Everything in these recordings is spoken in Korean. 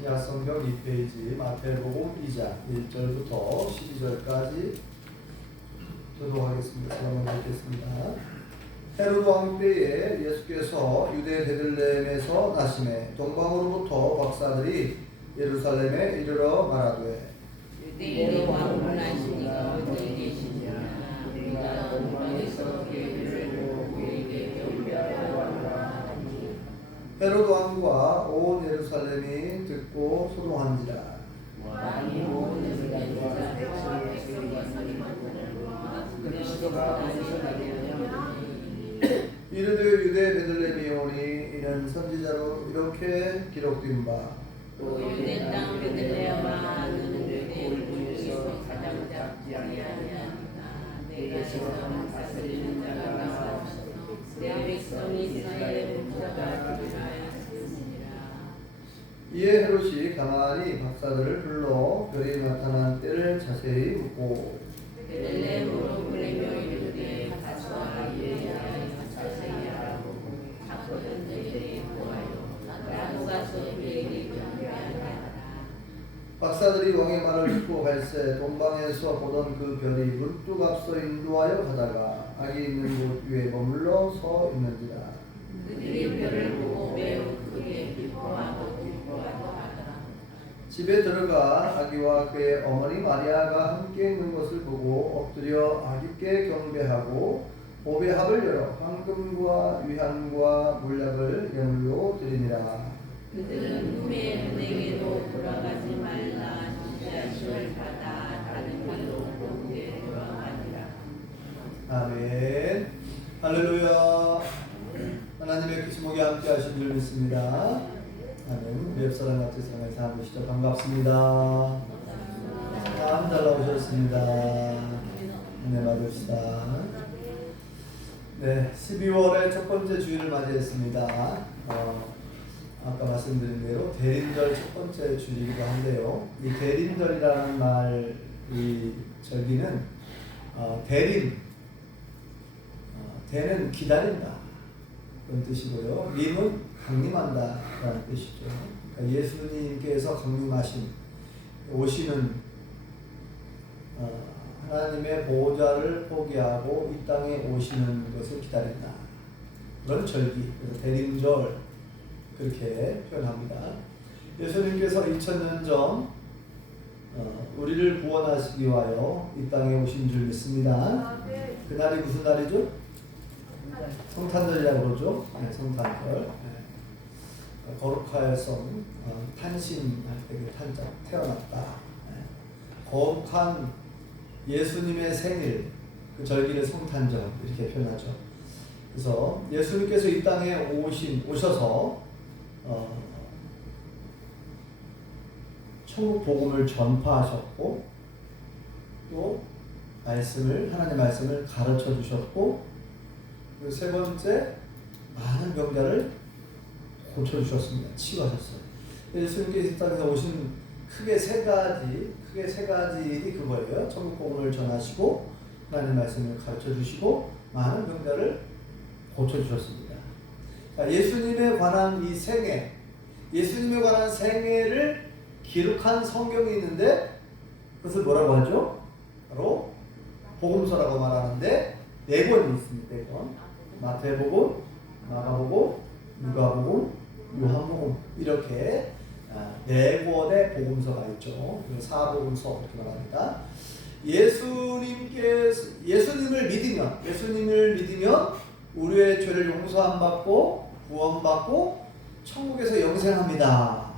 신약성경 2페이지 마태복음 2장 1절부터 12절까지 교도하겠습니다. 제가 읽겠습니다. 헤로드 왕 때에 예수께서 유대 베들레헴에서 나심에 동방으로부터 박사들이 예루살렘에 이르러 말하되 유대인의 왕으로 나시니가 어디 계시냐. 우리가 동방에서 그를 보고 그에게 경배하라 하니. 헤로드 왕과 온 예루살렘이 듣고 소동한지라. 왕이 온 예루살렘과 백성과 그리스도가 어디서 나겠느냐. 이르되 유대 베들레헴이 오니 이는 선지자로 이렇게 기록된 바 또 유대 땅 베들레헴아 너는 유대 중에서 가장 작지 아니하냐. 내게서는 다스리는 자가 나와서 내 백성 이스라엘의 목자가 되리라 하였느니라. 이에 헤롯이 가만히 박사들을 불러 별이 나타난 때를 자세히 묻고 베들레헴으로 보내며 이르되 가서 이에 대하여 자세히 알아보고 각거든들에게 보아요. 나도 가서 그에게 경배하라. 박사들이 왕의 말을 듣고 갈새 동방에서 보던 그 별이 문득 앞서 인도하여 가다가 아기 있는 곳 위에 머물러 서 있는지라. 그들이 별을 보고 매우 크게 기뻐하고 하더라. 집에 들어가 아기와 그의 어머니 마리아가 함께 있는 것을 보고 엎드려 아기께 경배하고 보배 합을 열어 황금과 유향과 물약을 예물로 드리니라. 그들은 후에 내게도 돌아가지 말라. 지자식을 받아 다른 길로 본게 돌아가니라. 아멘. 할렐루야. 하나님의 기수목이 함께 하신 줄 믿습니다. 아멘. 우리 옆사람 같이 사랑을 사모시죠. 반갑습니다. 참 잘 나오셨습니다. 은혜 받읍시다. 네, 12월의 첫 번째 주일을 맞이했습니다. 아까 말씀드린 대로 대림절 첫 번째 주일이기도 한데요. 이 대림절이라는 말, 이 절기는 대는 기다린다 그런 뜻이고요. 림은 강림한다 라는 뜻이죠. 그러니까 예수님께서 강림하신 오시는 하나님의 보호자를 포기하고 이 땅에 오시는 것을 기다린다. 그런 절기, 그래서 대림절 그렇게 표현합니다. 예수님께서 2000년 전 우리를 구원하시기 위하여 이 땅에 오신 줄 믿습니다. 그날이 무슨 날이죠? 성탄절이라고 그러죠. 네, 성탄절. 네. 거룩하여서 탄신할 때 그 탄자 태어났다. 네. 거룩한 예수님의 생일 그 절기를 성탄절 이렇게 표현하죠. 그래서 예수님께서 이 땅에 오셔서 천국 복음을 전파하셨고 또 하나님의 말씀을 가르쳐 주셨고 그리고 세 번째 많은 병자를 고쳐 주셨습니다. 치유하셨어요. 예수님께서 이 땅에 오신 크게 세 가지 일이 그거예요. 천국 복음을 전하시고 하나님의 말씀을 가르쳐 주시고 많은 병자를 고쳐 주셨습니다. 예수님에 관한 이 생애, 예수님에 관한 생애를 기록한 성경이 있는데 그것을 뭐라고 하죠? 바로 복음서라고 말하는데 4권이 있습니다. 4권. 마태복음, 마가복음, 누가복음, 요한복음 이렇게 4권의 복음서가 있죠. 사복음서 이렇게 말합니다. 예수님을 믿으면 우리의 죄를 용서함 받고 구원받고 천국에서 영생합니다.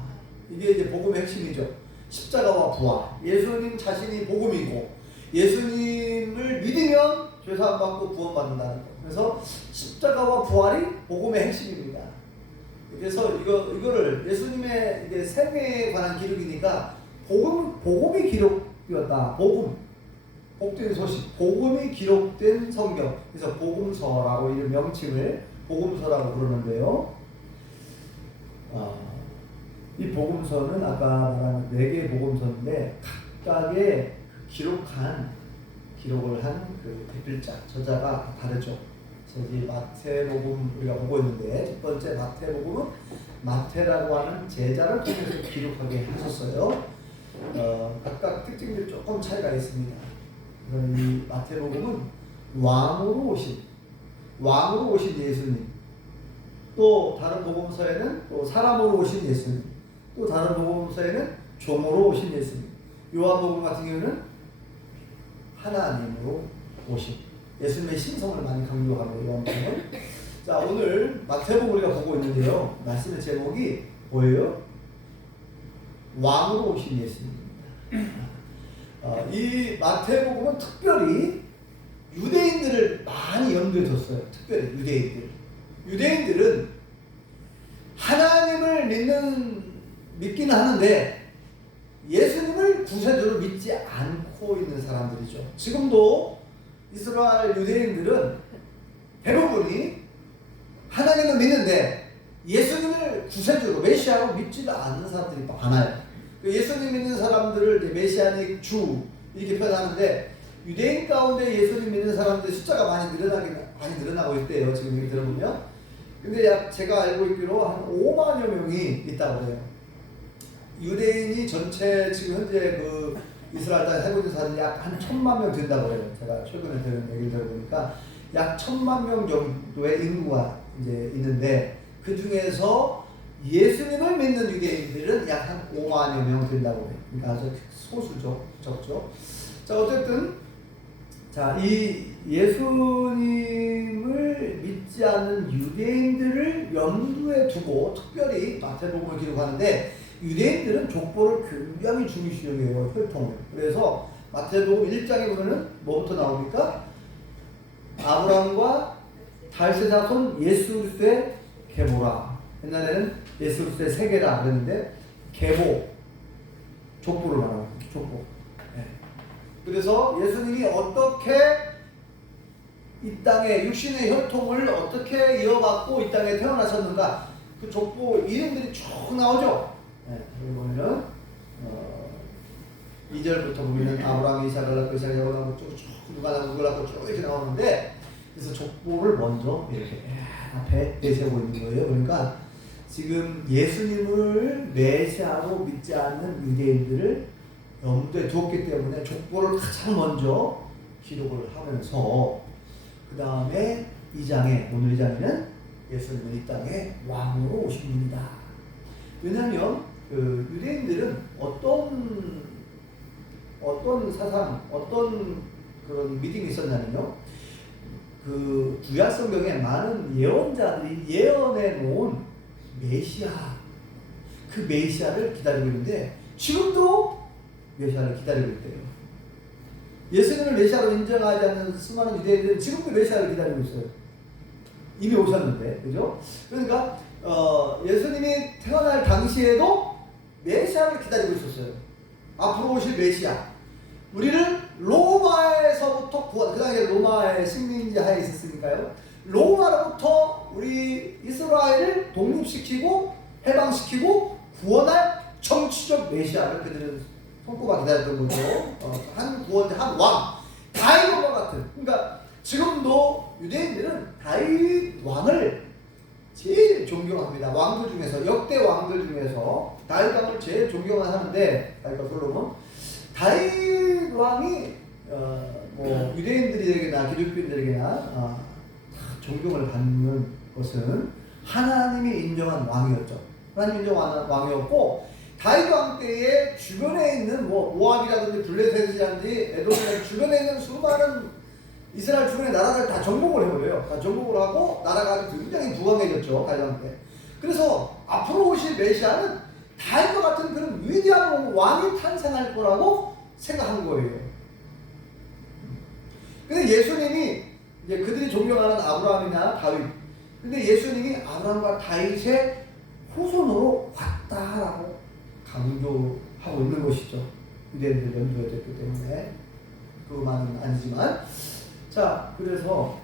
이게 이제 복음의 핵심이죠. 십자가와 부활. 예수님 자신이 복음이고 예수님을 믿으면 죄사함 받고 구원받는다는 거. 그래서 십자가와 부활이 복음의 핵심입니다. 그래서 이거를 예수님의 이제 생애에 관한 기록이니까 복음이 기록되었다. 복된 소식, 복음이 기록된 성경. 그래서 복음서라고 이런 명칭을 복음서라고 부르는데요. 이 복음서는 아까 말한 4개의 복음서인데 각각의 기록을 한 그 대필자, 저자가 다르죠. 그래서 이 마태복음 우리가 보고 있는데 첫 번째 마태복음은 마태라고 하는 제자를 통해서 기록하게 하셨어요. 각각 특징들이 조금 차이가 있습니다. 이 마태복음은 왕으로 오신 예수님, 또 다른 복음서에는 또 사람으로 오신 예수님, 또 다른 복음서에는 종으로 오신 예수님, 요한복음 같은 경우는 하나님으로 오신 예수님의 신성을 많이 강조합니다. 요한복음은. 자, 오늘 마태복음 우리가 보고 있는데요. 말씀의 제목이 뭐예요? 왕으로 오신 예수님입니다. 이 마태복음은 특별히 유대인들을 많이 염두에 뒀어요. 특별히 유대인들은 하나님을 믿기는 하는데 예수님을 구세주로 믿지 않고 있는 사람들이죠. 지금도 이스라엘 유대인들은 대부분이 하나님을 믿는데 예수님을 구세주로 메시아로 믿지도 않는 사람들이 많아요. 예수님 믿는 사람들을 메시아닉 주 이렇게 표현하는데 유대인 가운데 예수님 믿는 사람들 숫자가 많이 늘어나고 있대요. 지금 얘기 들어보면. 근데 제가 알고 있기로 한 5만여 명이 있다고 해요. 유대인이 전체 지금 현재 그 이스라엘 땅에 살고 있는 사람이 약 한 1,000만 명 된다고 해요. 제가 최근에 들은 얘기를 들어보니까 약 1,000만 명 정도의 인구가 이제 있는데 그 중에서 예수님을 믿는 유대인들은 약 한 5만여 명 된다고 해요. 그러니까 아주 소수죠. 적죠. 자, 어쨌든 자, 이 예수님을 믿지 않는 유대인들을 염두에 두고 특별히 마태복음을 기록하는데 유대인들은 족보를 굉장히 중요시 여겨요. 혈통을. 그래서 마태복음 1장에 보면은 뭐부터 나옵니까? 아브라함과 다윗의 자손 예수 그리스도의 계보라. 옛날에는 예수 그리스도의 세계라 그랬는데 계보, 족보를 말합니다. 족보. 네. 그래서 예수님이 어떻게 이 땅에 육신의 혈통을 어떻게 이어받고 이 땅에 태어나셨는가 그 족보 이름들이 쭉 나오죠. 네. 여기 보면은 2절부터 보면은 아브라함이 이삭을 낳고 이삭이 야곱을 낳고 쭉 누가 낳고 누가 낳고 쭉 이렇게 나오는데 그래서 족보를 먼저 이렇게 앞에 내세우고 있는 거예요. 그러니까 지금 예수님을 메시아로 믿지 않는 유대인들을 염두에 두었기 때문에 족보를 가장 먼저 기록을 하면서 그 다음에 오늘 2장에는 예수님은 이 땅에 왕으로 오신 분이다. 왜냐하면 그 유대인들은 어떤 사상, 어떤 그런 믿음이 있었냐면요. 그 구약 성경에 많은 예언자들이 예언해 놓은 메시아, 그 메시아를 기다리고 있는데 지금도 메시아를 기다리고 있대요. 예수님을 메시아로 인정하지 않는 수많은 유대인들은 지금도 메시아를 기다리고 있어요. 이미 오셨는데, 그죠? 그러니까 예수님이 태어날 당시에도 메시아를 기다리고 있었어요. 앞으로 오실 메시아. 우리를 로마에서부터 구원, 그 당시에 로마의 식민지 하에 있었으니까요. 로마로부터 우리 이스라엘을 독립시키고 해방시키고 구원할 정치적 메시아를 그들은 손꼽아 기다렸던 거죠. 한 구원자, 한 왕, 다윗과 같은. 그러니까 지금도 유대인들은 다윗 왕을 제일 존경합니다. 왕들 중에서 역대 왕들 중에서 다윗 왕을 제일 존경하는데 다윗과 솔로몬. 다윗 왕이 뭐 유대인들에게나 기독교인들에게나 존경을 받는 것은 하나님이 인정한 왕이었죠. 하나님이 인정한 왕이었고 다윗 왕 때에 주변에 있는 뭐 모압이라든지 블레셋이라든지 에돔이라든지 주변에 있는 수많은 이스라엘 주변의 나라를 다 정복을 해버려요. 다 정복을 하고 나라가 굉장히 부강해졌죠. 다윗 왕 때. 그래서 앞으로 오실 메시아는 다윗과 같은 그런 위대한 왕이 탄생할 거라고 생각한 거예요. 근데 예수님이 이제 그들이 존경하는 아브라함이나 다윗. 근데 예수님이 아브라함과 다윗의 후손으로 왔다라고 강조하고 있는 것이죠. 유대인들 염두에 뒀기 때문에 그만은 아니지만 자 그래서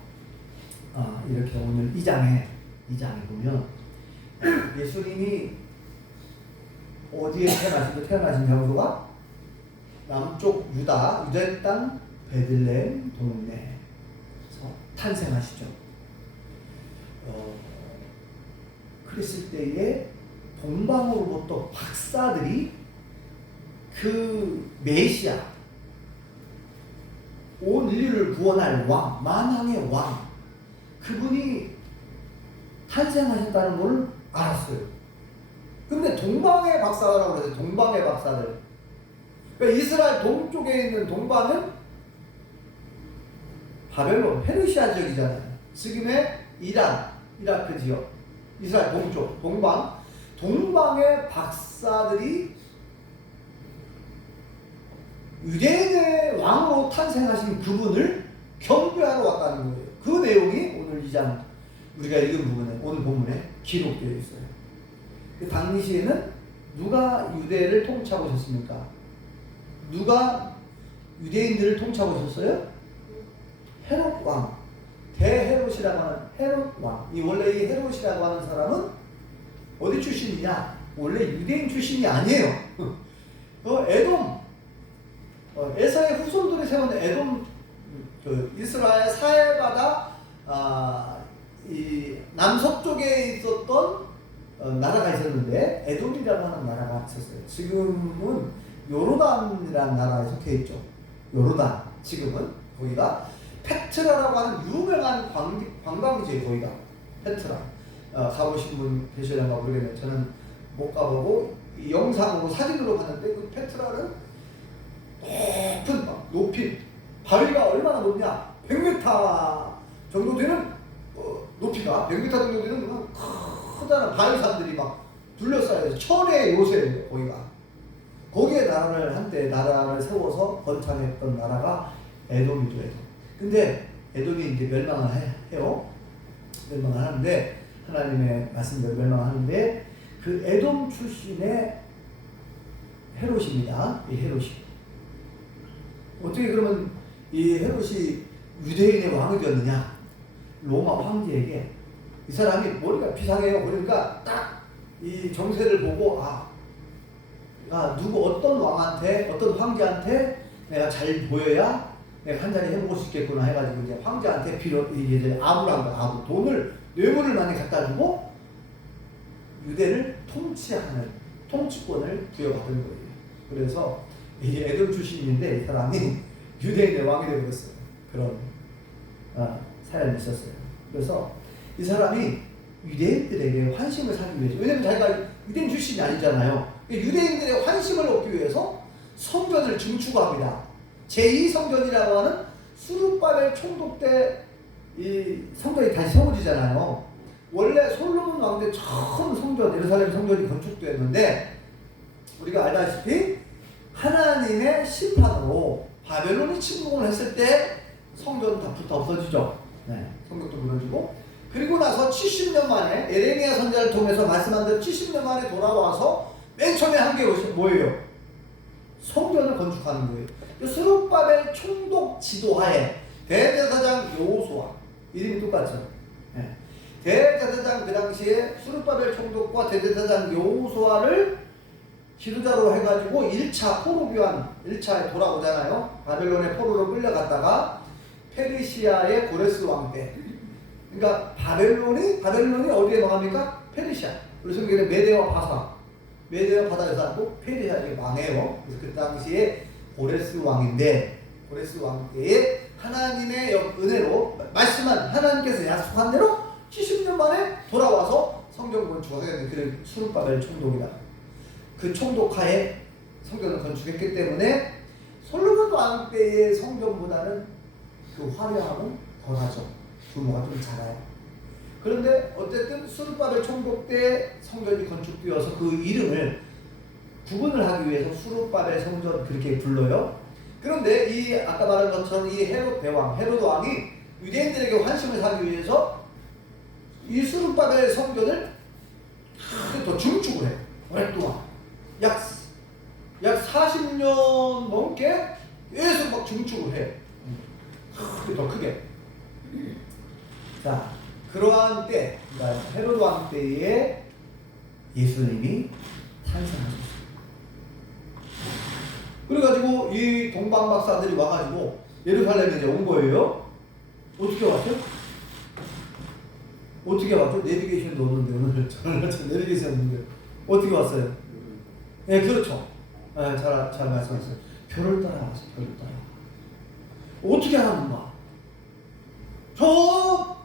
이렇게 오늘 2장에 보면 예수님이 어디에 태어나신 장소가 남쪽 유다 땅 베들레헴 동네에서 탄생하시죠. 그랬을 때에 동방으로부터 박사들이 그 메시아, 온 인류를 구원할 왕, 만왕의 왕, 그분이 탄생하셨다는 걸 알았어요. 근데 동방의 박사라고 그래서 동방의 박사들. 그러니까 이스라엘 동쪽에 있는 동방은 바벨론, 페르시아 지역이잖아요. 지금의 이라크 지역, 이스라엘 동쪽, 동방의 박사들이 유대인의 왕으로 탄생하신 그분을 경배하러 왔다는 거예요. 그 내용이 오늘 2장 우리가 읽은 부분에, 오늘 본문에 기록되어 있어요. 그 당시에는 누가 유대를 통치하고 있었습니까? 누가 유대인들을 통치하고 있었어요? 헤롯 왕, 대헤롯이라고 하는 헤롯 왕. 원래 이 헤롯이라고 하는 사람은 어디 출신이냐? 원래 유대인 출신이 아니에요. 에돔, 에사의 후손들이 세운 에돔, 이스라엘 사해바다 이 남서쪽에 있었던 나라가 있었는데 에돔이라고 하는 나라가 있었어요. 지금은 요르단이라는 나라에 속해 있죠. 요르단. 지금은 거기가 페트라라고 하는 유명한 관광지예요. 거기가 페트라. 가보신 분 계시려나 모르겠네요. 저는 못 가보고 이 영상으로 사진으로 봤는데 그 페트라는 높은 높이, 바위가 얼마나 높냐? 100m 정도 되는 높이가 100m 정도 되는 크다는 바위산들이 막 둘러싸여서 천의 요새예요. 거기에 나라를 세워서 건창했던 나라가 에돔이죠. 에돔. 근데 에돔이 이제 멸망을 해요. 멸망을 하는데, 하나님의 말씀대로 멸망하는데, 그 에돔 출신의 헤롯입니다. 이 헤롯이. 어떻게 그러면 이 헤롯이 유대인의 왕이 되었느냐? 로마 황제에게 이 사람이 머리가 비상해요. 그러니까 딱 이 정세를 보고 누구 어떤 왕한테, 어떤 황제한테 내가 잘 보여야 내가 한 자리 해보고 싶겠구나 해가지고 이제 황제한테 이제 아부랑 돈을, 뇌물을 많이 갖다 주고 유대를 통치하는 통치권을 부여받은 거예요. 그래서 이게 에돔 출신인데 이 사람이 유대인의 왕이 되어버렸어요. 그런 사연이 있었어요. 그래서 이 사람이 유대인들에게 환심을 사기 위해서, 왜냐면 자기가 유대인 출신이 아니잖아요. 유대인들의 환심을 얻기 위해서 성전을 증축합니다. 제2성전이라고 하는 수룹바벨 총독 때 이 성전이 다시 세워지잖아요. 원래 솔로몬 왕 때 처음 성전, 예루살렘 성전이 건축되었는데, 우리가 알다시피 하나님의 심판으로 바벨론이 침공을 했을 때 성전은 다 불타 없어지죠. 네, 성벽도 무너지고, 그리고 나서 70년 만에 예레미야 선지자를 통해서 말씀한 대로 70년 만에 돌아와서 맨 처음에 한 게 뭐예요? 성전을 건축하는 거예요. 스룹바벨 총독 지도하에 대제사장 여호수아, 이름이 똑같죠. 네. 대제사장, 그 당시에 스룹바벨 총독과 대제사장 여호수아를 지도자로 해가지고 1차 포로교환, 1차에 돌아오잖아요. 바벨론의 포로로 끌려갔다가 페르시아의 고레스 왕 때, 그러니까 바벨론이 어디에 망합니까? 페르시아. 그래서 성경에는 메대와 바다에서 하고 페르시아에 망해요. 그래서 그 당시에 고레스 왕인데, 고레스 왕 때에 하나님의 은혜로 말씀한, 하나님께서 약속한 대로 70년 만에 돌아와서 성전 건축을 하게 된 그 스룹바벨 총독이다. 그 총독하에 성전을 건축했기 때문에 솔로몬 왕 때의 성전보다는 그 화려함은 덜하죠. 규모가 좀 작아요. 그런데 어쨌든 스룹바벨 총독 때 성전이 건축되어서 그 이름을 구분을 하기 위해서 스룹바벨 성전 그렇게 불러요. 그런데 이 아까 말한 것처럼 이 헤롯 대왕, 헤롯 왕이 유대인들에게 환심을 사기 위해서 이 스룹바벨 성전을 더 증축을 해요. 오랫동안 약 40년 넘게 계속 막 증축을 해. 더 크게. 자, 그러한 때, 그러니까 헤롯 왕 때에 예수님이 탄생하셨어요. 그래가지고 이 동방 박사들이 와가지고 예루살렘에 이제 온 거예요. 어떻게 왔죠? 어떻게 왔죠? 내비게이션도 없는데, 오늘 저는 내비게이션 없는데 어떻게 왔어요? 예, 그렇죠. 예, 잘 말씀하셨어요. 별을 따라왔어요. 별을 따라. 어떻게 하는가? 저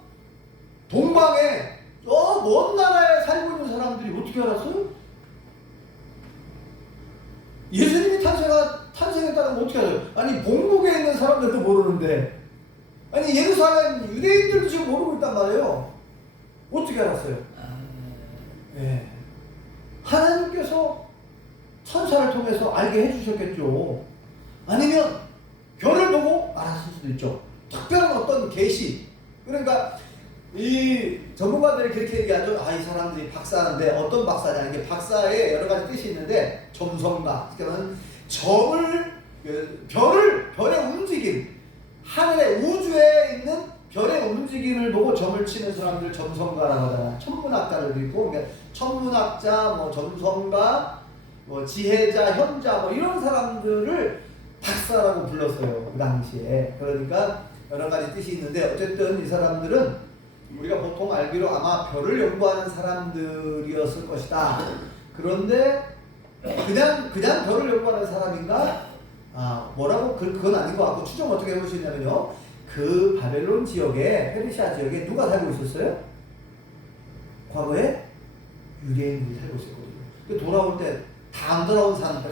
동방에 저 먼 나라에 살고 있는 사람들이 어떻게 알았어요? 예수님이 탄생했다는 어떻게 알아요? 아니 본국에 있는 사람들도 모르는데, 아니 예루살렘 유대인들도 지금 모르고 있단 말이에요. 어떻게 알았어요? 예. 하나님께서 천사를 통해서 알게 해주셨겠죠. 아니면 별을 보고 알았을 수도 있죠. 특별한 어떤 계시. 그러니까 이 전문가들이 그렇게 얘기하죠. 아, 이 사람들이 박사인데 어떤 박사냐. 이게 박사에 여러 가지 뜻이 있는데 점성가. 그러니까 별의 움직임, 하늘의 우주에 있는 별의 움직임을 보고 점을 치는 사람들 점성가라고 하잖아요. 천문학자들도 있고, 그러니까 천문학자, 뭐 점성가, 뭐 지혜자, 현자, 뭐 이런 사람들을 박사라고 불렀어요. 그 당시에. 그러니까 여러 가지 뜻이 있는데, 어쨌든 이 사람들은 우리가 보통 알기로 아마 별을 연구하는 사람들이었을 것이다. 그런데 그냥 별을 연구하는 사람인가? 뭐라고? 그건 아닌 것 같고, 추정 어떻게 해보시냐면요. 그 바벨론 지역에, 페르시아 지역에 누가 살고 있었어요? 과거에 유대인들이 살고 있었거든요. 돌아올 때 다 안 돌아온 사람들,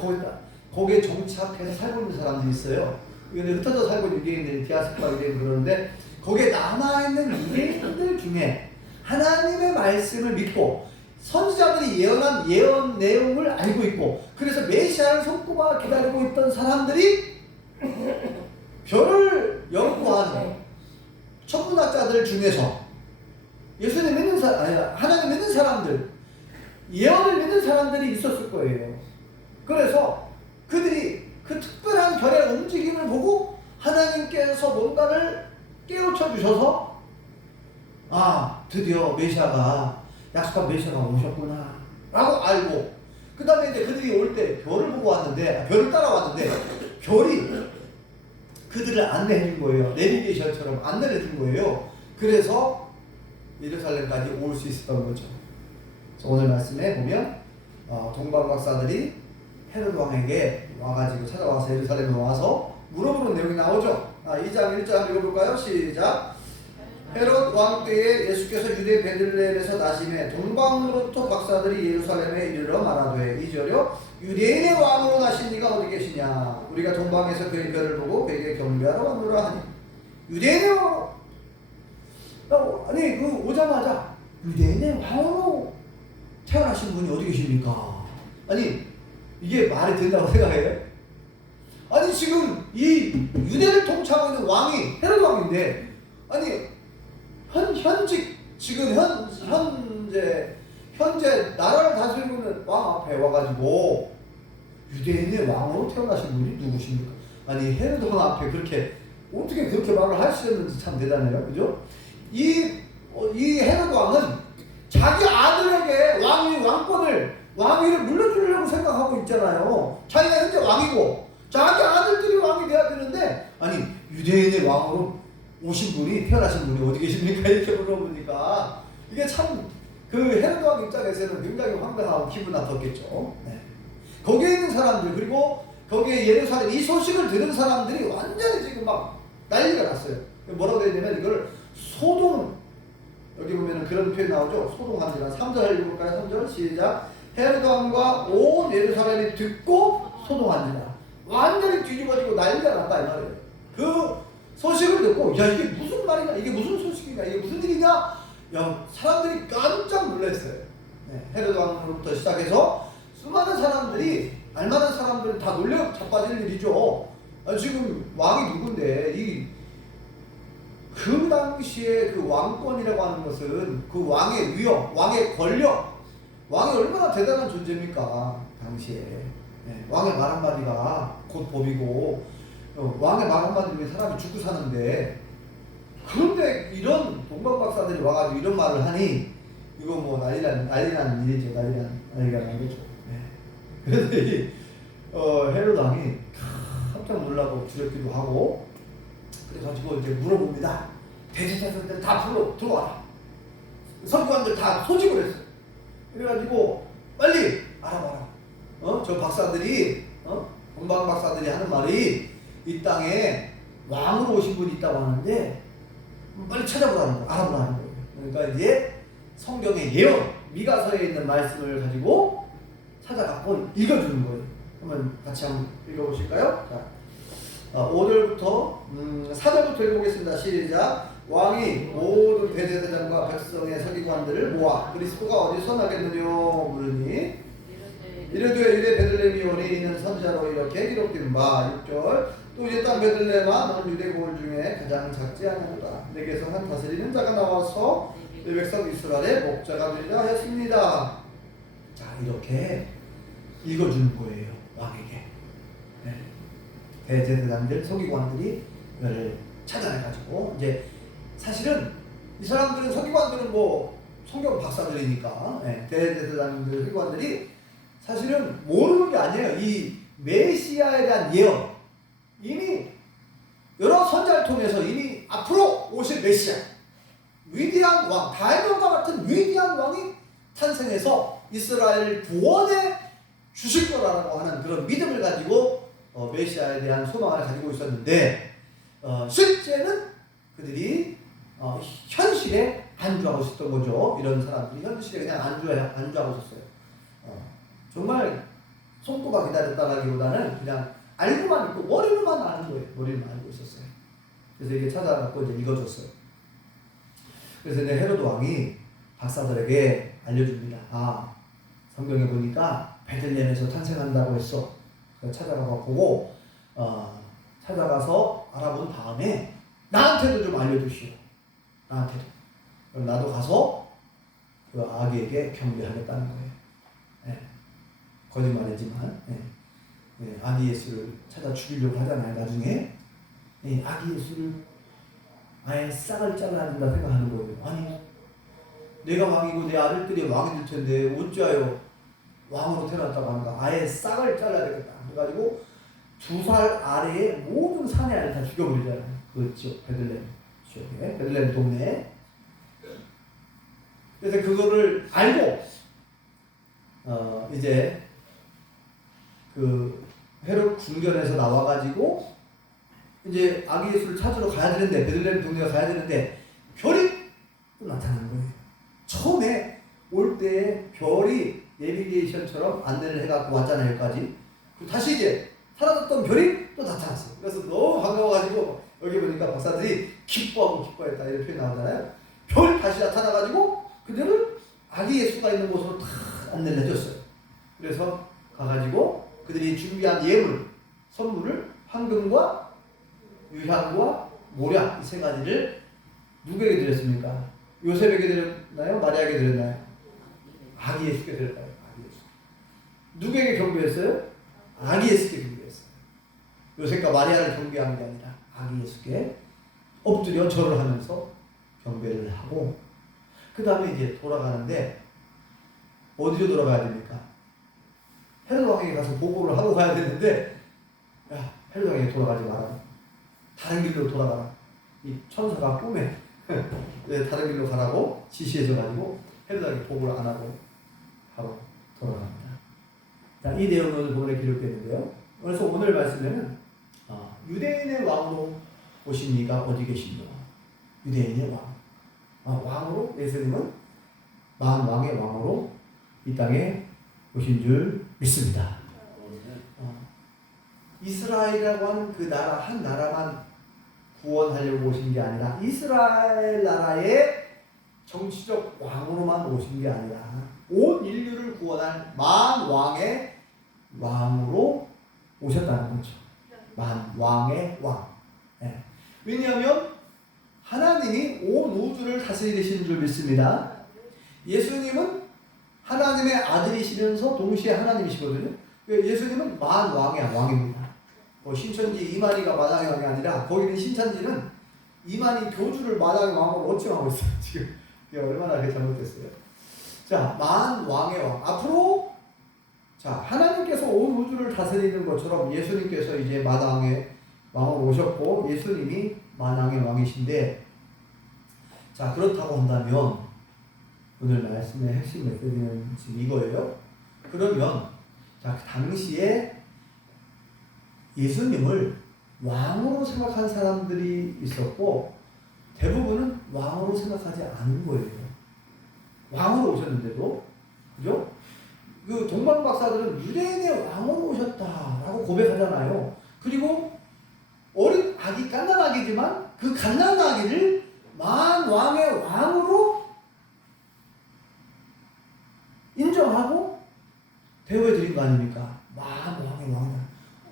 거기에 정착해서 살고 있는 사람들이 있어요. 근데 흩어져 살고 있는 유대인들이 디아스포라 유대인 그러는데, 거기에 남아있는 유대인들 중에 하나님의 말씀을 믿고 선지자들이 예언한 예언 내용을 알고 있고, 그래서 메시아를 손꼽아 기다리고 있던 사람들이 별을 연구하는 천문학자들 중에서 예수님 믿는 하나님 믿는 사람들, 예언을 믿는 사람들이 있었을 거예요. 그래서 그들이 그 특별한 별의 움직임을 보고 하나님께서 뭔가를 깨우쳐 주셔서, 드디어 메시아가, 약속한 메시아가 오셨구나 라고 알고, 그 다음에 이제 그들이 올 때 별을 보고 왔는데, 별을 따라왔는데 별이 그들을 안내해 준 거예요. 내비게이션처럼 안내를 해 준 거예요. 그래서 예루살렘까지 올 수 있었던 거죠. 그래서 오늘 말씀에 보면 동방 박사들이 헤롯 왕에게 와가지고 찾아와서 예루살렘에 와서 물어보는 내용이 나오죠. 2장 1절 읽어볼까요? 시작. 헤롯 왕 때에 예수께서 유대 베들레헴에서 나심에 동방으로부터 박사들이 예루살렘에 이르러 말하되, 2절요. 유대인의 왕으로 나신 이가 어디 계시냐? 우리가 동방에서 그의 별을 보고 그에게 경배하러 왔노라 하니. 유대인의 왕, 아니 오자마자 유대인의 왕으로 태어나신 분이 어디 계십니까? 아니 이게 말이 된다고 생각해요? 아니 지금 이 유대를 통치하고 있는 왕이 헤롯 왕인데, 아니 현직 지금 현재 나라를 다스리고 있는 왕 앞에 와가지고 유대인의 왕으로 태어나신 분이 누구십니까? 아니 헤롯 왕 앞에 어떻게 그렇게 말을 할 수 있는지 참 대단해요, 그죠? 이 헤롯 왕은 자기 아들에게 왕위를 물려주려고 생각하고 있잖아요. 자기가 현재 왕이고 자기 아들들이 왕이 돼야 되는데, 아니 유대인의 왕으로 오신 분이, 태어나신 분이 어디 계십니까? 이렇게 물어보니까 이게 참 그 헤롯 왕 입장에서는 굉장히 황당하고 기분 나빴겠죠. 네. 거기에 있는 사람들, 그리고 거기에 예루살렘 이 소식을 들은 사람들이 완전히 지금 막 난리가 났어요. 뭐라고 되어 있냐면 이걸 소동, 여기 보면은 그런 표현 나오죠. 소동합니다. 3절 읽어볼까요? 3절 시작. 헤롯 왕과 온 예루살렘이 듣고 소동합니다. 완전히 뒤집어지고 난리가 났다 이 말이에요. 그 소식을 듣고, 야 이게 무슨 말이냐, 이게 무슨 소식이냐, 이게 무슨 일이냐, 사람들이 깜짝 놀랐어요. 네, 헤롯 왕으로부터 시작해서 수많은 사람들이, 알만한 사람들은 다 놀려 자빠질 일이죠. 지금 왕이 누군데, 그 당시에 그 왕권이라고 하는 것은 그 왕의 위엄, 왕의 권력, 왕이 얼마나 대단한 존재입니까? 당시에. 네, 왕의 말 한마디가 곧 법이고, 왕의 말 한마디로 사람이 죽고 사는데, 그런데 이런 동방 박사들이 와가지고 이런 말을 하니, 이거 뭐 난리난 일이죠. 난리가 난 거죠. 네. 그래서 이 헤롯 왕이 깜짝 놀라고 두렵기도 하고, 그래가지고 이제 물어봅니다. 대제사장들 다 들어와라. 선관들 다 소집을 했어요. 그래가지고 빨리 알아봐라. 저 박사들이, 건방 박사들이 하는 말이 이 땅에 왕으로 오신 분이 있다고 하는데 빨리 찾아보라는 거, 알아보라는 거예요. 그러니까 이제 성경의 예언, 미가서에 있는 말씀을 가지고 찾아갖고 읽어주는 거예요. 한번 같이 한번 읽어보실까요? 자, 5절부터 4절부터 읽어보겠습니다. 시작. 왕이 모든 대제사장과 백성의 서기관들을 모아 그리스도가 어디서 나겠느냐 물으니 이르되 유대 베들레헴이 있는 선지자로 이렇게 기록된 바 6절. 또 이제 땅 베들레헴아 너는 유대 고을 중에 가장 작지 아니하도다. 내게서 한 다스리는 자가 나와서 내 백성 이스라엘의 목자가 되리라 했습니다. 자, 이렇게 읽어주는 거예요, 왕에게. 네. 대제사장들, 서기관들이 이걸 찾아내가지고 이제 사실은 이 사람들은, 서기관들은 뭐 성경 박사들이니까, 네. 대제사장들, 서기관들이 사실은 모르는 게 아니에요. 이 메시아에 대한 예언, 이미 여러 선자를 통해서 이미 앞으로 오실 메시아, 위대한 왕, 다윗과 같은 위대한 왕이 탄생해서 이스라엘을 구원해 주실 거라고 하는 그런 믿음을 가지고 메시아에 대한 소망을 가지고 있었는데, 실제는 그들이 현실에 안주하고 있었던 거죠. 이런 사람들이 현실에 그냥 안주하고 있었어요. 정말 손꼽아 기다렸다라기보다는 그냥 알고만 있고 머리로만 아는 거예요. 머리로만 알고 있었어요. 그래서 이게 찾아갖고 이제 읽어줬어요. 그래서 이제 헤로드 왕이 박사들에게 알려줍니다. 아, 성경에 보니까 베들레헴에서 탄생한다고 했어. 그래서 찾아가서 보고 찾아가서 알아본 다음에 나한테도 좀 알려주시오. 나한테도. 그럼 나도 가서 그 아기에게 경배하겠다는 거예요. 네. 거짓말이지만 아기 예수를 찾아 죽이려고 하잖아요. 나중에 아기 예수를 아예 싹을 잘라야 된다 생각하는 거예요. 아니, 내가 왕이고 내 아들들이 왕이 될 텐데 어찌하여 왕으로 태어났다고 하는가. 아예 싹을 잘라야 되겠다. 그래가지고 2살 아래의 모든 사내 아이를 다 죽여버리잖아요. 그 지역, 베들레헴 지역에, 베들레헴 동네에. 그래서 그거를 알고 이제 그 헤롯 궁전에서 나와가지고 이제 아기 예수를 찾으러 가야 되는데, 베들레헴 동네에 가야 되는데 별이 또 나타나는 거예요. 처음에 올 때 별이 내비게이션처럼 안내를 해갖고 왔잖아요, 여기까지. 다시 이제 사라졌던 별이 또 나타났어요. 그래서 너무 반가워가지고 여기 보니까 박사들이 기뻐했다 이런 표현이 나오잖아요. 별이 다시 나타나가지고 그들을 아기 예수가 있는 곳으로 다 안내를 해줬어요. 그래서 가가지고 그들이 준비한 예물, 선물을 황금과 유향과 모략 이 3가지를 누구에게 드렸습니까? 요셉에게 드렸나요? 마리아에게 드렸나요? 아기 예수께 드렸나요? 아기 예수. 누구에게 경배했어요? 아기 예수께 경배했어요. 요셉과 마리아를 경배한 게 아니라 아기 예수께 엎드려 절을 하면서 경배를 하고, 그 다음에 이제 돌아가는데 어디로 돌아가야 됩니까? 헤롯 왕에게 가서 보고를 하고 가야 되는데, 야, 헤롯 왕에게 돌아가지 마라. 다른 길로 돌아가라. 이 천사가 꿈에 다른 길로 가라고 지시해줘가지고 헤롯 왕에게 보고를 안 하고 바로 돌아갑니다. 자, 이 내용은 오늘 본문에 기록되는데요. 그래서 오늘 말씀에는 유대인의 왕으로 오신 이가 어디 계신가? 유대인의 왕. 왕으로, 예수님은 만왕의 왕으로 이 땅에 오신 줄 믿습니다. 이스라엘이라고 하는 그 나라, 한 나라만 구원하려고 오신 게 아니라 이스라엘 나라의 정치적 왕으로만 오신 게 아니라 온 인류를 구원할 만왕의 왕으로 오셨다는 거죠. 만왕의 왕. 네. 왜냐하면 하나님이 온 우주를 다스리시는 줄 믿습니다. 예수님은 하나님의 아들이시면서 동시에 하나님이시거든요. 예수님은 만왕의 왕입니다. 신천지 이만희가 만왕의 왕이 아니라 거기는 신천지는 이만희 교주를 만왕의 왕으로 호칭하고 있어요. 지금 얼마나 그게 잘못됐어요. 자, 만왕의 왕. 앞으로 자, 하나님께서 온 우주를 다스리는 것처럼 예수님께서 이제 만왕의 왕으로 오셨고 예수님이 만왕의 왕이신데, 자, 그렇다고 한다면 오늘 말씀의 핵심 메시지는 지금 이거예요. 그러면 자, 그 당시에 예수님을 왕으로 생각한 사람들이 있었고 대부분은 왕으로 생각하지 않은 거예요. 왕으로 오셨는데도, 그죠? 그 동방 박사들은 유대인의 왕으로 오셨다라고 고백하잖아요. 그리고 어린 아기, 갓난아기지만 그 갓난아기를 만왕의 왕으로 인정하고 대우해 드린 거 아닙니까? 만왕의 왕.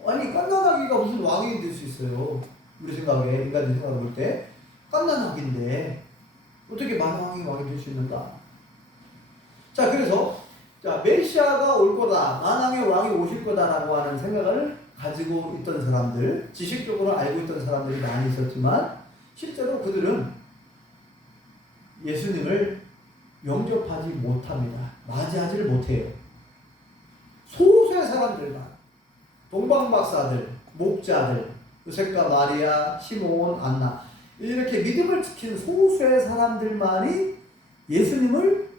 아니 갓난아기가 무슨 왕이 될 수 있어요? 우리 생각에, 인간들 생각을 볼 때 갓난아기인데 어떻게 만왕의 왕이 될 수 있는가? 자, 그래서 자, 메시아가 올 거다, 만왕의 왕이 오실 거다라고 하는 생각을 가지고 있던 사람들, 지식적으로 알고 있던 사람들이 많이 있었지만 실제로 그들은 예수님을 영접하지 못합니다. 맞이하지를 못해요. 소수의 사람들만, 동방박사들, 목자들, 요셉과 마리아, 시몬, 안나, 이렇게 믿음을 지킨 소수의 사람들만이 예수님을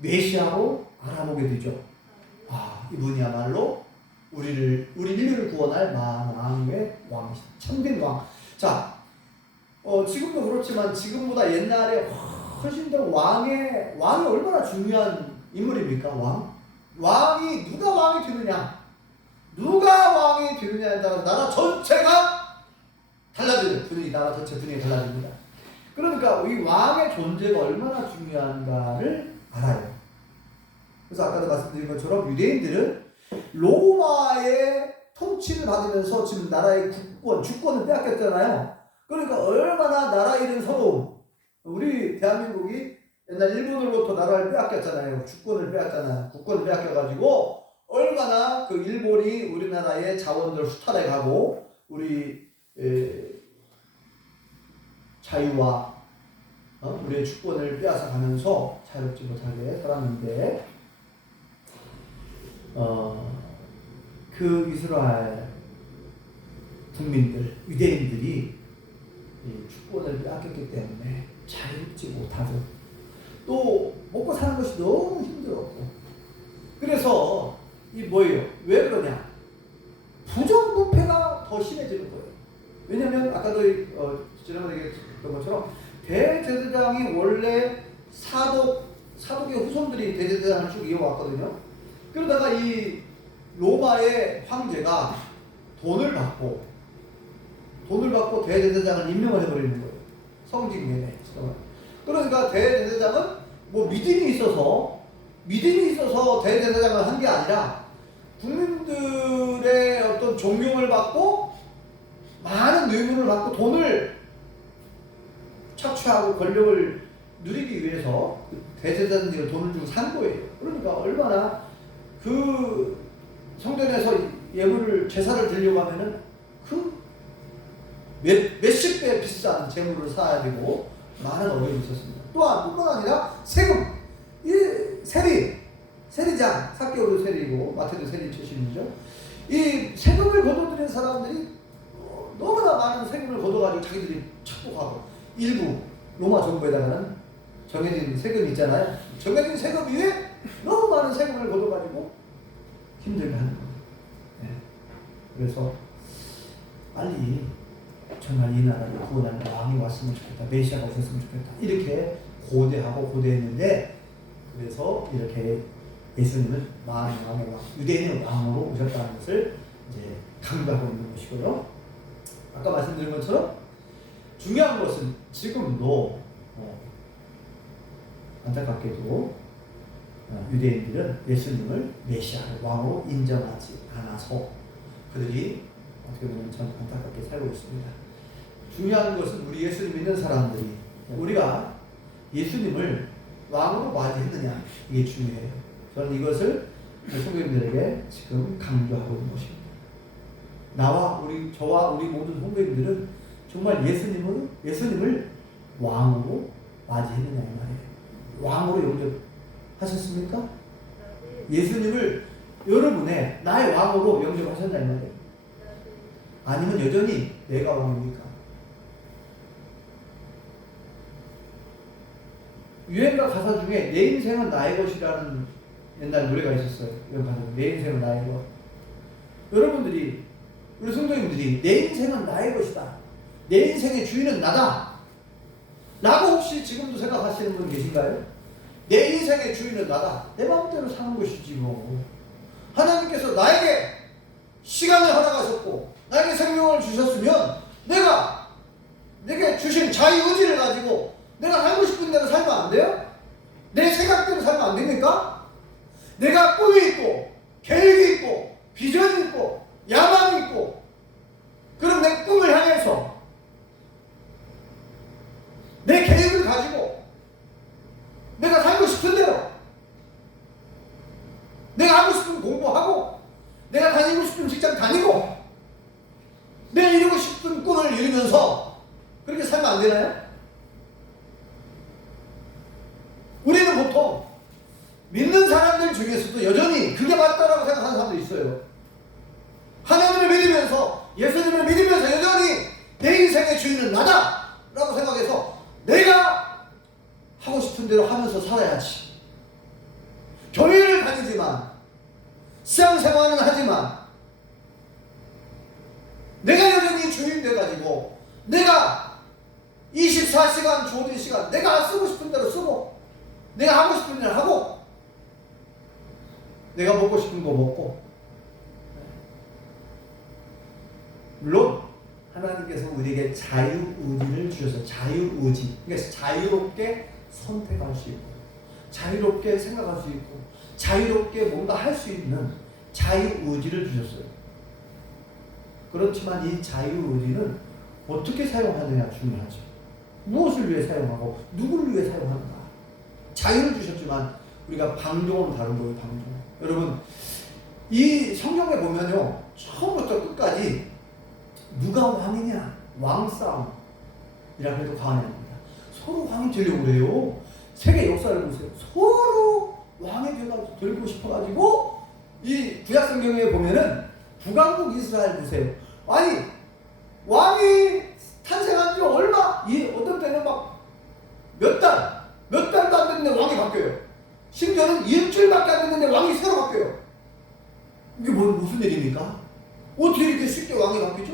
메시아로 알아보게 되죠. 아, 이분이야말로 우리 인류를 구원할 만왕의 왕이시다. 참된 왕. 자, 지금도 그렇지만 지금보다 옛날에 훨씬 더 왕이 얼마나 중요한 인물입니까? 왕이 누가 왕이 되느냐, 누가 왕이 되느냐에 따라서 나라 전체가 달라져요. 나라 전체 분위기 달라집니다. 그러니까 이 왕의 존재가 얼마나 중요한가를 알아요. 그래서 아까도 말씀드린 것처럼 유대인들은 로마의 통치를 받으면서 지금 나라의 주권을 빼앗겼잖아요. 그러니까 얼마나 나라 잃은 서러움. 우리 대한민국이 옛날 일본으로부터 나라를 빼앗겼잖아요. 주권을 빼앗잖아요. 국권을 빼앗겨가지고 얼마나 그 일본이 우리나라의 자원들 수탈해가고 우리 자유와 우리의 주권을 빼앗아가면서 자유롭지 못하게 살았는데 그 이스라엘 국민들, 유대인들이 주권을 빼앗겼기 때문에 자유롭지 못하고 또 먹고 사는 것이 너무 힘들었고, 그래서 이 뭐예요? 왜 그러냐? 부정부패가 더 심해지는 거예요. 왜냐면 아까도 지난번에 얘기했던 것처럼 대제사장이 원래 사독의 후손들이 대제사장을 쭉 이어왔거든요. 그러다가 이 로마의 황제가 돈을 받고 대제사장을 임명을 해버리는 거예요. 성직매매. 그러니까 대제사장은 뭐 믿음이 있어서 대제사장을 한 게 아니라 국민들의 어떤 존경을 받고 많은 뇌물을 받고 돈을 착취하고 권력을 누리기 위해서 대제사장들이 돈을 주고 산 거예요. 그러니까 얼마나 그 성전에서 제사를 드리려고 하면은 그 몇십 배 비싼 재물을 사야 되고 많은 어려움이 있었습니다. 또한 뿐만 아니라 세금, 세리장, 삭개오도 세리고 마태도 세리 출신이죠. 이 세금을 걷어들인 사람들이 너무나 많은 세금을 걷어가지고 자기들이 착복하고, 일부 로마 정부에다가는 정해진 세금이 있잖아요. 정해진 세금 위에 너무 많은 세금을 걷어가지고 힘들게 하는 거예요. 네. 그래서 빨리 정말 이 나라를 구원하는 왕이 왔으면 좋겠다, 메시아가 오셨으면 좋겠다, 이렇게 고대했는데, 그래서 이렇게 예수님은 왕의 왕, 유대인의 왕으로 오셨다는 것을 이제 강조하고 있는 것이고요. 아까 말씀드린 것처럼 중요한 것은 지금도 안타깝게도 유대인들은 예수님을 메시아를 왕으로 인정하지 않아서 그들이 어떻게 보면 참 안타깝게 살고 있습니다. 중요한 것은 우리 예수님 믿는 사람들이 우리가 예수님을 왕으로 맞이했느냐, 이게 중요해요. 저는 이것을 성도님들에게 지금 강조하고 있는 것입니다. 저와 우리 모든 성도님들은 정말 예수님을 왕으로 맞이했느냐 이 말이에요. 왕으로 영접하셨습니까? 예수님을 여러분의 나의 왕으로 영접하셨나 이 말이에요. 아니면 여전히 내가 왕입니까? 유행가 가사 중에 내 인생은 나의 것이라는 옛날 노래가 있었어요. 이런 가사. 내 인생은 나의 것. 여러분들이, 우리 성도님들이 내 인생은 나의 것이다. 내 인생의 주인은 나다. 라고 혹시 지금도 생각하시는 분 계신가요? 내 인생의 주인은 나다. 내 마음대로 사는 것이지 뭐. 하나님께서 나에게 시간을 허락하셨고 나에게 생명을 주셨으면 내게 주신 자유의지를 가지고 내가 살고 싶은 대로 살면 안 돼요? 내 생각대로 살면 안 됩니까? 내가 꿈이 있고 계획이 있고 비전이 있고 야망이 있고 그럼 내 꿈을 향해서 내 계획을 가지고 내가 살고 싶은 대로 내가 하고 싶은 공부하고 내가 다니고 싶은 직장 다니고 내가 이루고 싶은 꿈을 이루면서 그렇게 살면 안 되나요? 우리는 보통 믿는 사람들 중에서도 여전히 그게 맞다라고 생각하는 사람도 있어요. 하나님을 믿으면서 예수님을 믿으면서 여전히 내 인생의 주인은 나다 라고 생각해서 내가 하고 싶은 대로 하면서 살아야지. 교회를 다니지만 신앙생활은 하지만 내가 여전히 주인 돼가지고 내가 24시간 주어진 시간 내가 쓰고 싶은 대로 쓰고 내가 하고 싶은 대로 하고 내가 먹고 싶은 거 먹고 물론 하나님께서 우리에게 자유의지를 주셔서 자유의지 그러니까 자유롭게 선택할 수 있고 자유롭게 생각할 수 있고 자유롭게 뭔가 할 수 있는 자유의지를 주셨어요. 그렇지만 이 자유의지는 어떻게 사용하느냐 중요하죠. 무엇을 위해 사용하고 누구를 위해 사용하는가. 자유를 주셨지만 우리가 방종은 다른 거예요. 방종. 여러분 이 성경에 보면요 처음부터 끝까지 누가 왕이냐 왕싸움이라고 해도 과언이 아닙니다. 서로 왕이 되려고 그래요. 세계 역사를 보세요. 서로 왕이 되고 싶어가지고 이 구약성경에 보면은 북왕국 이스라엘 보세요. 아니 왕이 탄생한 지 얼마 어떤 때는 막 몇 달도 안 됐는데 왕이 바뀌어요. 심지어는 일주일밖에 안 됐는데 왕이 새로 바뀌어요. 이게 무슨 일입니까? 어떻게 이렇게 쉽게 왕이 바뀌죠?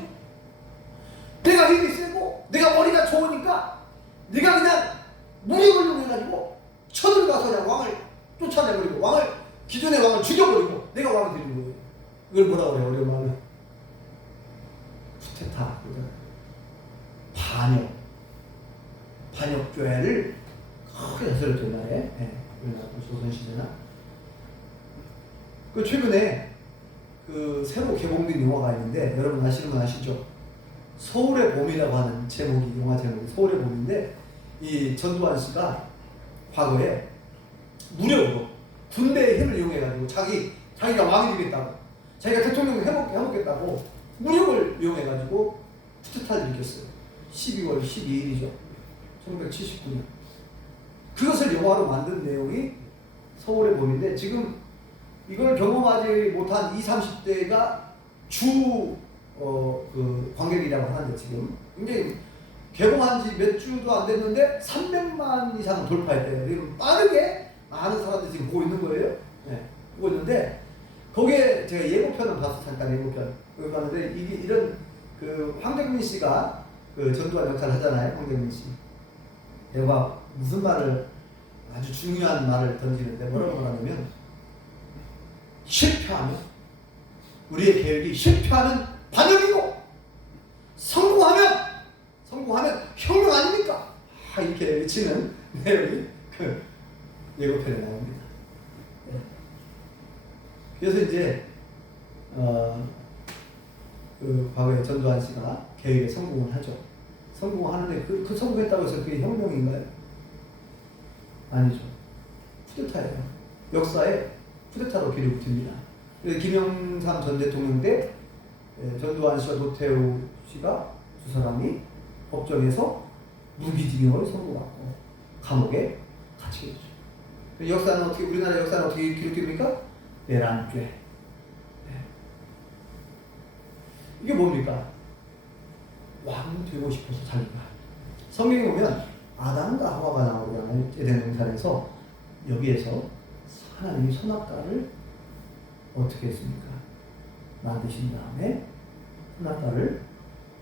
내가 힘이 세고 내가 머리가 좋으니까 내가 그냥 무력을 이용해가지고 쳐들어가서 그냥 왕을 쫓아내버리고 기존의 왕을 죽여버리고 내가 왕이 되는 거예요. 이걸 뭐라고 그래요? 어려운 말로 쿠데타, 반역죄를 크게 저질렀던 날에 조선시대나 그 최근에 그 새로 개봉된 영화가 있는데 여러분 아시는 분 아시죠? 서울의 봄이라고 하는 영화 제목이 서울의 봄인데 이 전두환 씨가 과거에 무력으로 군대의 힘을 이용해가지고 자기가 왕이 되겠다고 자기가 대통령을 해먹겠다고 무력을 이용해가지고 쿠데타를 일으켰어요. 12월 12일이죠. 1979년. 그것을 영화로 만든 내용이 서울의 봄인데 지금 이걸 경험하지 못한 20, 30대가 그 관객이라고 하는데 지금 굉장히 개봉한 지 몇 주도 안 됐는데 300만 이상 돌파했대요. 지금 빠르게 많은 사람들이 지금 보고 있는 거예요. 네, 보고 있는데 거기에 제가 예고편을 봤어. 잠깐 예고편. 여기 봤는데 이런 그 황정민 씨가 그 전두환 역할을 하잖아요. 황정민 씨. 내가 무슨 말을 아주 중요한 말을 던지는데 뭐라고 하냐면 실패하면 우리의 계획이 실패하면 반역이고 성공하면 혁명 아닙니까? 이렇게 외치는 내용이 그 예고편에 나옵니다. 네. 그래서 이제 그 과거에 전두환 씨가 계획에 성공을 하죠. 성공하는데 그 성공했다고 해서 그게 혁명인가요? 아니죠. 쿠데타예요. 역사에 쿠데타로 기록이 됩니다. 그래서 김영삼 전 대통령 때 전두환 씨와 노태우 씨가 두 사람이 법정에서 무기징역을 선고받고 감옥에 갇히게 되죠. 역사는 우리나라 역사는 어떻게 기록됩니까? 내란죄. 네. 이게 뭡니까? 왕 되고 싶어서 자기가. 성경에 보면 아담과 하와가 나오잖아요. 에덴 동산에서 여기에서 하나님이 선악과를 어떻게 했습니까? 만드신 다음에 선악과를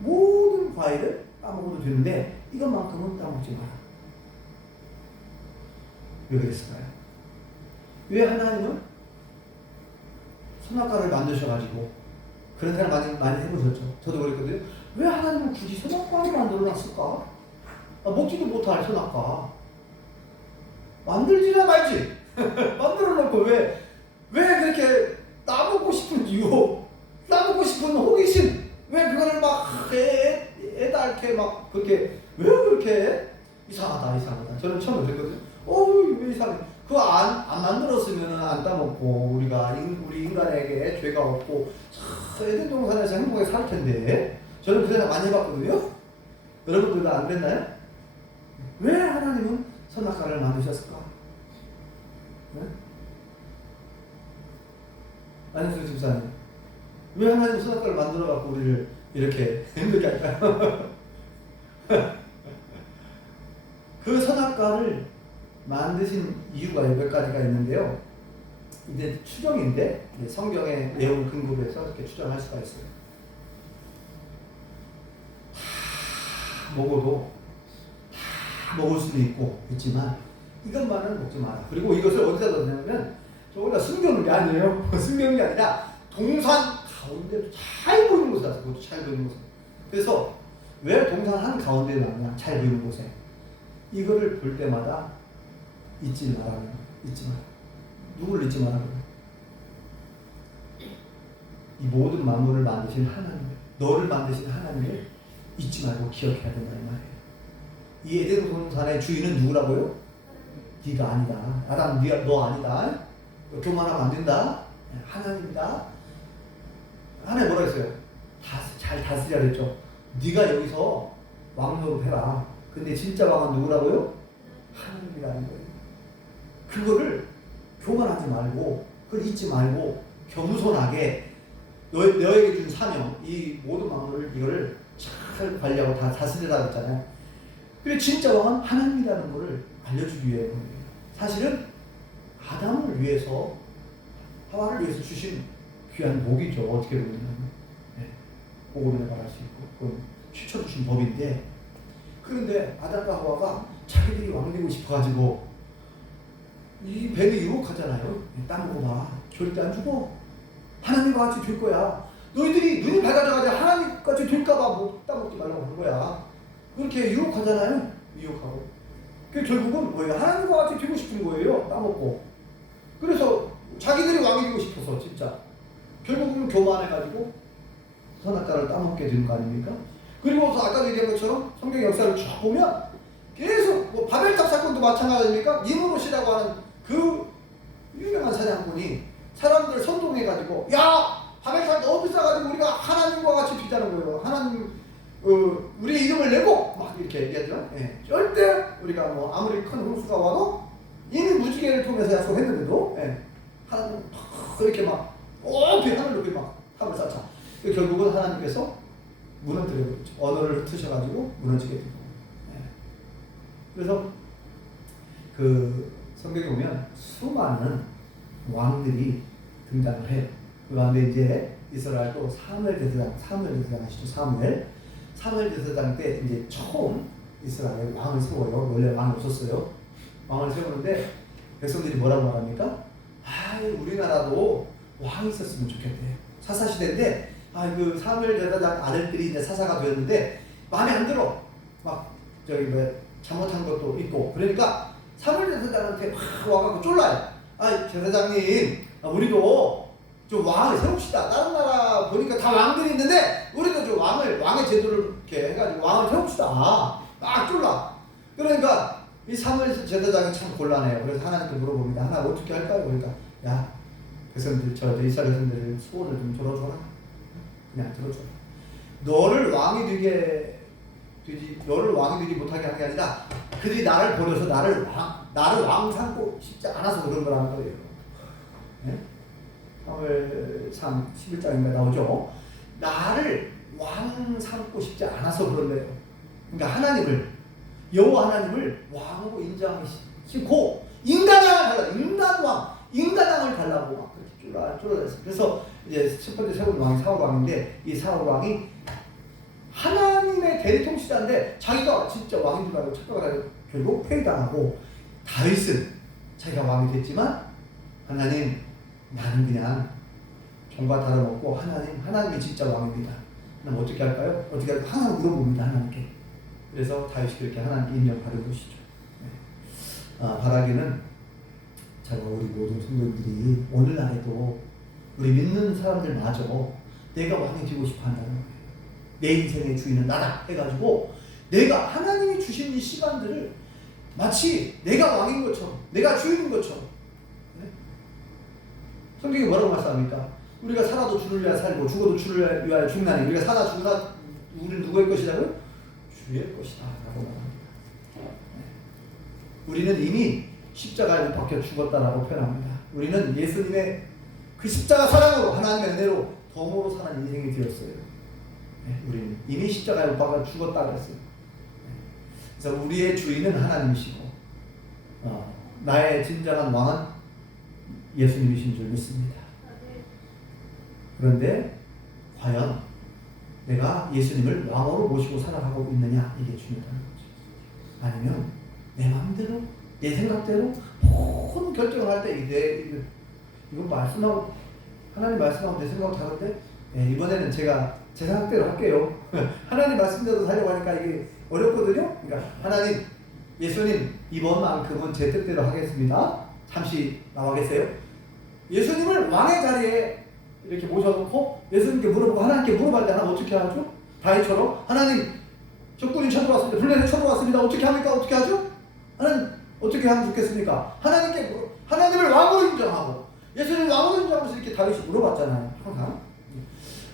모든 과일을 따먹어도 되는데 이것만큼은 따먹지 마라. 왜 그랬을까요? 왜 하나님은 선악과를 만드셔가지고 그런 생각 많이 해보셨죠? 저도 그랬거든요. 왜 하나님은 굳이 선악과를 만들어놨을까? 먹지도 못할 선악과 만들지나 말지. 만들어놓고 왜 그렇게 따먹고 싶은 이유, 따먹고 싶은 호기심, 왜 그거를 막 애달게 막 그렇게 왜 그렇게 이상하다. 저는 처음에 그랬거든요. 왜 이상해? 그거 안 만들었으면 안 따먹고 우리 인간에게 죄가 없고 에덴 동산에서 행복하게 살 텐데. 저는 그 생각 많이 해봤거든요. 여러분들도 안 그랬나요? 왜 하나님은 선악과를 만드셨을까? 네? 안녕하세요 집사님. 왜 하나님은 선악과를 만들어갖고 우리를 이렇게 힘들게 할까요? 그 선악과를 만드신 이유가 몇 가지가 있는데요. 이제 추정인데 성경의 내용을 근거로 해서 이렇게 추정할 수가 있어요. 다 먹어도 다 먹을 수는 있지만 이것만은 먹지 마라. 그리고 이것을 어디다 넣냐면 저기다 숨겨놓은 게 아니에요. 숨겨놓은 게 아니라 동산 가운데 잘 보이는 곳에 놨어요. 그것도 잘 보이는 곳에. 그래서 왜 동산 한 가운데에 놨냐? 잘 보이는 곳에. 이거를 볼 때마다 잊지 마라. 누구를 잊지 마라. 이 모든 만물을 만드신 하나님, 너를 만드신 하나님을 잊지 말고 기억해야 된다 이 말이에요. 이 에덴 동산의 주인은 누구라고요? 네가 아니다. 아담, 너 아니다. 교만하면 안 된다. 하나님이다. 하나님 뭐라 했어요? 잘 다스리라 그랬죠. 네가 여기서 왕 노릇해라. 근데 진짜 왕은 누구라고요? 하나님이라는 거예요. 그거를 교만하지 말고, 그걸 잊지 말고 겸손하게 너에게 준 사명, 이 모든 만물을 이거를 잘 관리하고 다 다스리라고 했잖아요. 그리고 진짜 왕은 하나님이라는 것을 알려주기 위해 그런 거예요. 사실은 아담을 위해서, 하와를 위해서 주신 귀한 복이죠. 어떻게 보면 복음을 말할 수 있고 그건 추천주신 법인데, 그런데 아담과 하와가 자기들이 왕 되고 싶어가지고 이 뱀이 유혹하잖아요. 따먹어봐. 절대 안 죽어. 하나님과 같이 될 거야. 너희들이 눈이 밝아져가지고 하나님같이 될까봐 못 따먹지 말라고 하는 거야. 그렇게 유혹하잖아요. 유혹하고. 그 결국은 뭐예요? 하나님과 같이 되고 싶은 거예요. 따먹고. 그래서 자기들이 왕이 되고 싶어서 진짜 결국은 교만해가지고 선악과를 따먹게 되는 거 아닙니까? 그리고서 아까 얘기한 것처럼 성경 역사를 쭉 보면 계속 뭐 바벨탑 사건도 마찬가지입니까? 니무롯이라고 하는 그 유명한 사냥꾼이 사람들 선동해가지고 야 바벨탑 너무 비싸가지고 우리가 하나님과 같이 비자는 거예요. 하나님 우리의 이름을 내고 막 이렇게 얘기하죠. 절대 우리가 뭐 아무리 큰 홍수가 와도 이미 무지개를 통해서 약속했는데도 하나님 이렇게 막 높이 하늘 높이 막 탑을 쌓자. 결국은 하나님께서 무너뜨려버렸죠. 언어를 흩으셔가지고 무너지게 되고. 그래서 그 성경에 보면 수많은 왕들이 등장을 해요. 그 가운데 이제 이스라엘도 사무엘 제사장 아시죠? 사무엘 제사장 때 이제 처음 이스라엘 왕을 세워요. 원래 왕이 없었어요. 왕을 세우는데 백성들이 뭐라고 말합니까? 우리나라도 왕이 있었으면 좋겠대요. 사사 시대인데 그 사무엘 제사장 아들들이 이제 사사가 되었는데 마음에 안 들어. 막 잘못한 것도 있고 그러니까 사무엘 제사장한테 와가지고 쫄라요. 제사장님, 우리도 좀 왕을 세웁시다. 다른 나라 보니까 다 왕들이 있는데 우리도 좀 왕의 제도를 이렇게 해가지고 왕을 세웁시다. 막 쫄라. 그러니까 이 사무엘 제사장이 참 곤란해요. 그래서 하나님께 물어봅니다. 하나 어떻게 할까요? 그러니까 백성들, 이스라엘 백성들을 소원을 좀 들어줘라. 그냥 들어줘라. 너를 왕이 되지 못하게 한 게 아니라 그들이 나를 버려서 나를 왕 삼고 싶지 않아서 그런 거라는 거예요. 사무엘상 11장인가 나오죠. 나를 왕 삼고 싶지 않아서 그런데요. 그러니까 여호와 하나님을 왕으로 인정하기 싫고 인간왕을 달라. 인간왕. 인간왕을 달라고 막 그렇게 쫄아댔어요. 그래서 이제 첫 번째 세운 왕이 사울 왕인데, 이 사울 왕이 하나님의 대리 통치자인데 자기가 진짜 왕인 줄 알고 착각을 하고 결국 폐위당하고, 다윗은 자기가 왕이 됐지만 하나님, 나는 그냥 종과 다름없고 하나님이 진짜 왕입니다. 그럼 어떻게 할까요? 어떻게 할까요? 항상 물어봅니다, 하나님께. 그래서 다윗이 그렇게 하나님께 인정받은 것이죠. 바라기는 제가 우리 모든 성도들이 오늘날에도 우리 믿는 사람들마저 내가 왕이 되고 싶어 한다는 거예요. 내 인생의 주인은 나다 해가지고 내가 하나님이 주신 이 시간들을 마치 내가 왕인 것처럼, 내가 주인인 것처럼. 네? 성경이 뭐라고 말씀합니까? 우리가 살아도 주를 위하여 살고 죽어도 주를 위하여 죽나니 우리가 살아 죽으나 우리는 누구의 것이라고요? 주의 것이다 라고 말합니다. 네. 우리는 이미 십자가에 못 박혀 죽었다라고 표현합니다. 우리는 예수님의 그 십자가 사랑으로, 하나님의 은혜로 덤으로 사는 인생이 되었어요. 네. 우리는 이미 십자가에 못 박혀 죽었다 그랬어요. 네. 그래서 우리의 주인은 하나님이시고 나의 진정한 왕은 예수님이신 줄 믿습니다. 그런데 과연 내가 예수님을 왕으로 모시고 살아가고 있느냐, 이게 중요하다는 거죠. 아니면 내 마음대로, 내 생각대로 모든 결정을 할 때 이거 말씀하고 하나님 말씀하고 내 생각하고 다른데, 네, 이번에는 제가 제 생각대로 할게요. 하나님 말씀대로 살려고 하니까 이게 어렵거든요. 그러니까 하나님, 예수님 이번만큼은 제 뜻대로 하겠습니다. 잠시 나와 계세요. 예수님을 왕의 자리에 이렇게 모셔놓고 예수님께 물어보고 하나님께 물어볼 때 하나님 어떻게 하죠? 다윗처럼 하나님, 적군이 쳐들어왔습니다. 블레셋 쳐들어왔습니다. 어떻게 합니까? 어떻게 하죠? 하나님 어떻게 하면 좋겠습니까? 하나님을 왕으로 인정하고 예수님을 왕으로 인정하면서 이렇게 다윗이 물어봤잖아요. 항상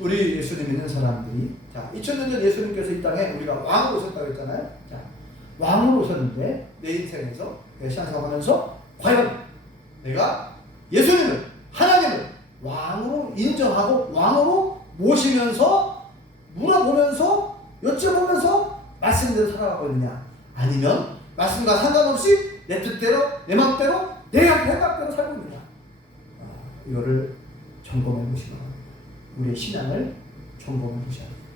우리 예수님 믿는 사람들이, 자, 2000년 전 예수님께서 이 땅에 우리가 왕으로 오셨다고 했잖아요. 자, 왕으로 오셨는데 내 인생에서 내가 신앙생활하면서 과연 내가 예수님을, 하나님을 왕으로 인정하고 왕으로 모시면서 물어보면서 여쭤보면서 말씀대로 살아가고 있느냐, 아니면 말씀과 상관없이 내 뜻대로, 내 마음대로, 내 생각대로 살고 있느냐, 이거를 점검해 보시기 바랍니다. 우리의 신앙을 점검해 보셔야 합니다.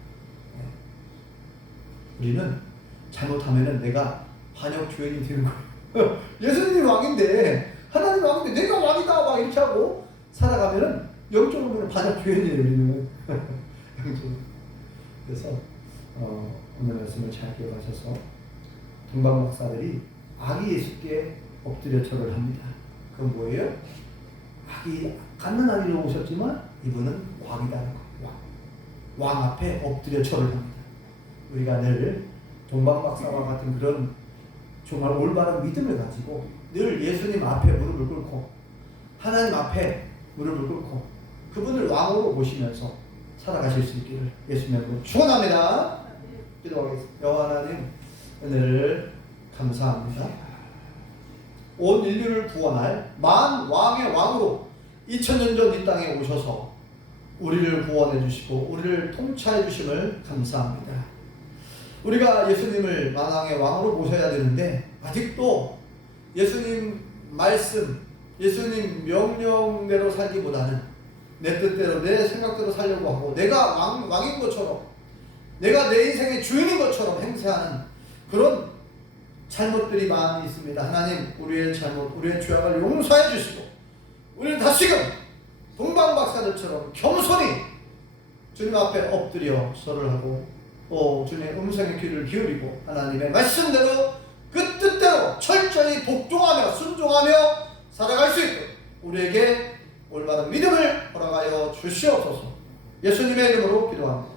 우리는 잘못하면은 내가 반역 교인이 되는 거예요. 예수님이 왕인데, 하나님 왕인데 내가 왕이다 막 이렇게 하고 살아가면은 영적으로 보면 반역 교인이에요, 우리는. 그래서 오늘 말씀을 잘 기억하셔서 동방 박사들이 아기 예수께 엎드려 절을 합니다. 그건 뭐예요? 아기, 갖는 아기로 오셨지만 이분은 왕이다는 거예요. 왕 앞에 엎드려 절을 합니다. 우리가 늘 동방 박사와 같은 그런 정말 올바른 믿음을 가지고 늘 예수님 앞에 무릎을 꿇고 하나님 앞에 무릎을 꿇고 그분을 왕으로 모시면서 살아가실 수 있기를 예수님으로 축원합니다. 기도하겠습니다. 여호와 하나님, 은혜를 감사합니다. 온 인류를 구원할 만 왕의 왕으로 2000년 전 이 땅에 오셔서 우리를 구원해 주시고 우리를 통치해 주심을 감사합니다. 우리가 예수님을 만왕의 왕으로 모셔야 되는데 아직도 예수님 말씀, 예수님 명령대로 살기보다는 내 뜻대로, 내 생각대로 살려고 하고 내가 왕인 것처럼, 내가 내 인생의 주인인 것처럼 행세하는 그런 잘못들이 많이 있습니다. 하나님, 우리의 잘못, 우리의 죄악을 용서해 주시고 우리는 다시금 동방박사들처럼 겸손히 주님 앞에 엎드려 절을 하고 주님의 음성의 귀를 기울이고 하나님의 말씀대로 그 뜻대로 철저히 복종하며 순종하며 살아갈 수 있도록 우리에게 올바른 믿음을 허락하여 주시옵소서. 예수님의 이름으로 기도합니다.